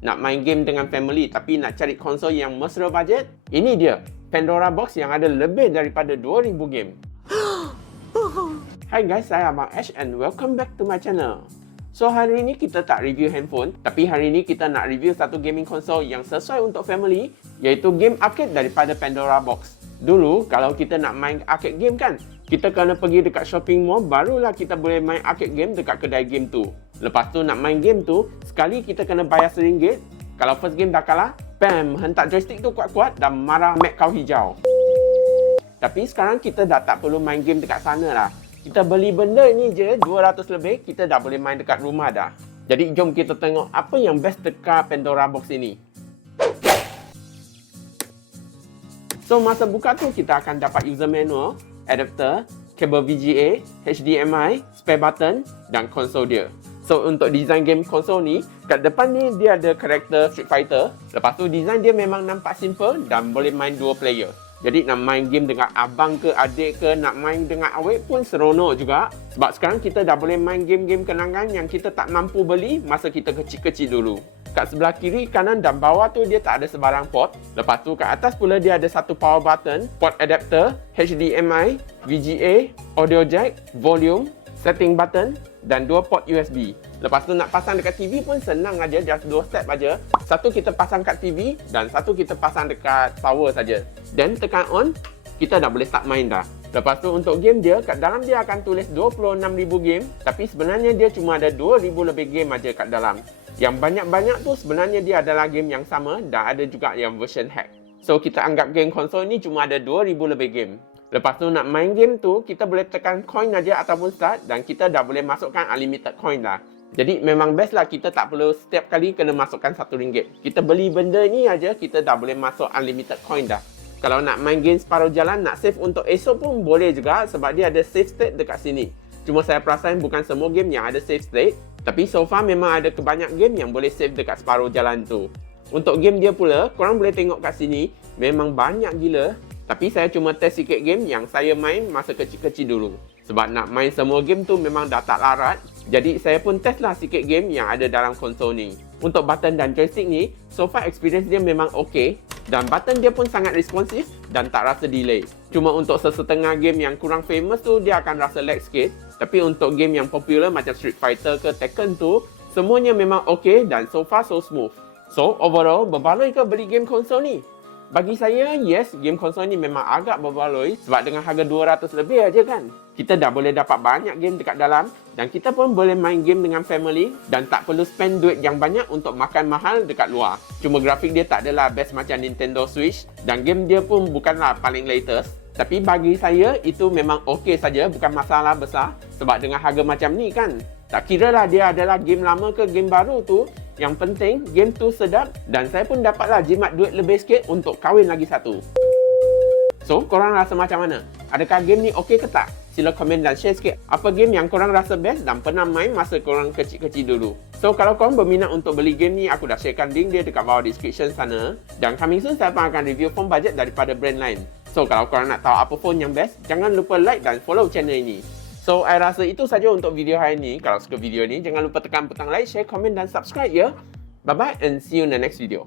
Nak main game dengan family tapi nak cari konsol yang mesra bajet? Ini dia, Pandora Box yang ada lebih daripada 2000 game. Hai guys, saya Abang Ash and welcome back to my channel. So hari ini kita tak review handphone, tapi hari ini kita nak review satu gaming konsol yang sesuai untuk family, iaitu game arcade daripada Pandora Box. Dulu kalau kita nak main arcade game kan, kita kena pergi dekat shopping mall, barulah kita boleh main arcade game dekat kedai game tu. Lepas tu nak main game tu, sekali kita kena bayar RM1. Kalau first game dah kalah, bam, hentak joystick tu kuat-kuat dan marah mat kau hijau. Tapi sekarang kita dah tak perlu main game dekat sana lah. Kita beli benda ni je, 200 lebih, kita dah boleh main dekat rumah dah. Jadi jom kita tengok apa yang best dekat Pandora Box ini. So masa buka tu kita akan dapat user manual, adapter, kabel VGA, HDMI, spare button dan konsol dia. So untuk design game konsol ni, kat depan ni dia ada karakter Street Fighter. Lepas tu design dia memang nampak simple dan boleh main 2 player. Jadi nak main game dengan abang ke adik ke, nak main dengan awet pun seronok juga. Sebab sekarang kita dah boleh main game-game kenangan yang kita tak mampu beli masa kita kecil-kecil dulu. Kat sebelah kiri, kanan dan bawah tu dia tak ada sebarang port. Lepas tu kat atas pula dia ada satu power button, port adapter, HDMI, VGA, audio jack, volume, setting button dan 2 port USB. Lepas tu nak pasang dekat TV pun senang aja, just 2 step aja. Satu kita pasang kat TV dan satu kita pasang dekat power saja. Dan tekan on, kita dah boleh start main dah. Lepas tu untuk game dia, kat dalam dia akan tulis 26,000 game, tapi sebenarnya dia cuma ada 2,000 lebih game aja kat dalam. Yang banyak-banyak tu sebenarnya dia adalah game yang sama dan ada juga yang version hack. So kita anggap game konsol ni cuma ada 2,000 lebih game. Lepas tu nak main game tu, kita boleh tekan coin aja ataupun start dan kita dah boleh masukkan unlimited coin dah. Jadi memang best lah, kita tak perlu setiap kali kena masukkan RM1. Kita beli benda ni aja, kita dah boleh masuk unlimited coin dah. Kalau nak main game separuh jalan, nak save untuk esok pun boleh juga sebab dia ada save state dekat sini. Cuma saya perasan bukan semua game yang ada save state, tapi so far memang ada kebanyak game yang boleh save dekat separuh jalan tu. Untuk game dia pula, korang boleh tengok kat sini, memang banyak gila. Tapi saya cuma test sikit game yang saya main masa kecil-kecil dulu. Sebab nak main semua game tu memang dah tak larat. Jadi saya pun test lah sikit game yang ada dalam konsol ni. Untuk button dan joystick ni, so far experience dia memang ok. Dan button dia pun sangat responsif dan tak rasa delay. Cuma untuk sesetengah game yang kurang famous tu, dia akan rasa lag sikit. Tapi untuk game yang popular macam Street Fighter ke Tekken tu, semuanya memang ok dan so far so smooth. So overall, berbaloi ke beli game konsol ni? Bagi saya, yes, game konsol ni memang agak berbaloi sebab dengan harga 200 lebih aja kan. Kita dah boleh dapat banyak game dekat dalam dan kita pun boleh main game dengan family dan tak perlu spend duit yang banyak untuk makan mahal dekat luar. Cuma grafik dia tak adalah best macam Nintendo Switch dan game dia pun bukanlah paling latest. Tapi bagi saya, itu memang okey saja, bukan masalah besar sebab dengan harga macam ni kan. Tak kira lah dia adalah game lama ke game baru tu, yang penting game tu sedap dan saya pun dapatlah jimat duit lebih sikit untuk kahwin lagi satu. So, korang rasa macam mana? Adakah game ni okey ke tak? Sila komen dan share sikit apa game yang korang rasa best dan pernah main masa korang kecil-kecil dulu. So, kalau korang berminat untuk beli game ni, aku dah sharekan link dia dekat bawah description sana. Dan coming soon, saya pun akan review phone budget daripada brand lain. So, kalau korang nak tahu apa phone yang best, jangan lupa like dan follow channel ini. So, saya rasa itu saja untuk video hari ini. Kalau suka video ni, jangan lupa tekan butang like, share, komen dan subscribe ya. Bye-bye and see you in the next video.